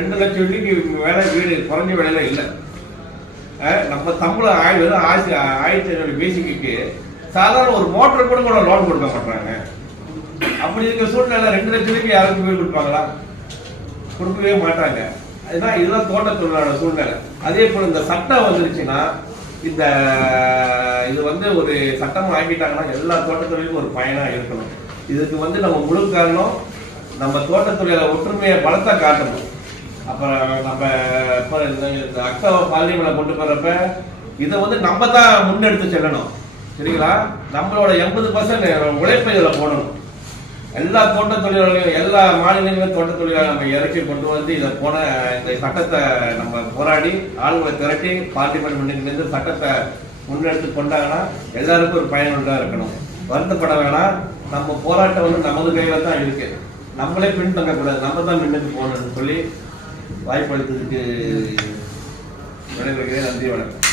ரெண்டு லட்சம் வெள்ளிக்கு வேலை வீடு குறைஞ்ச விலையில இல்லை. நம்ம சம்பளம் ஆயிரம் வெறும் ஆயிரத்தி ஆயிரத்தி ஐநூறு பேசிக்கு சாதாரண ஒரு மோட்டர் கூட கூட லோன் கொடுக்க மாட்டாங்க அப்படி இருக்க சூழ்நிலை ரெண்டு லட்சம் ரூபாய்க்கு யாருக்கும் வீடு கொடுப்பாங்களா? கொடுக்கவே மாட்டாங்க அதுதான் இதுதான் தோட்டத்தொழிலாளோட சூழ்நிலை. அதே போல இந்த சட்டம் வந்துருச்சுன்னா இந்த இது வந்து ஒரு சட்டம் ஆக்கிட்டாங்கன்னா எல்லா தோட்டத்தொழிலுக்கும் ஒரு பயனாக இருக்கணும். இதுக்கு வந்து நம்ம முழு காரணம் நம்ம தோட்டத்தொழில ஒற்றுமையை பலத்தை காட்டணும். அப்புறம் நம்ம இப்போ இந்த இந்த அக்டோபர் கொண்டு போறப்ப இதை வந்து நம்ம தான் முன்னெடுத்து செல்லணும். சரிங்களா? நம்மளோட எண்பது பர்சன்ட் உழைப்பை இதில் போடணும். எல்லா தோட்ட தொழிலாளர்களையும் எல்லா மாநிலங்களும் தோட்ட தொழிலாளர் நம்ம இறக்கி கொண்டு வந்து இதை போன இந்த சட்டத்தை நம்ம போராடி ஆளுங்களை திரட்டி பார்லிமெண்ட் முன்னிலிருந்து சட்டத்தை முன்னெடுத்து கொண்டாங்கன்னா எல்லாருக்கும் ஒரு பயனுள்ளதாக இருக்கணும். வருத்தப்பட வேணாம். நம்ம போராட்டம் வந்து நமது கையில தான் இருக்கு. நம்மளே பின்தங்கக்கூடாது. நம்ம தான் முன்னுக்கு போகணும்னு சொல்லி வாய்ப்பளித்ததுக்கு விடைபெறுகிறேன். நன்றி வணக்கம்.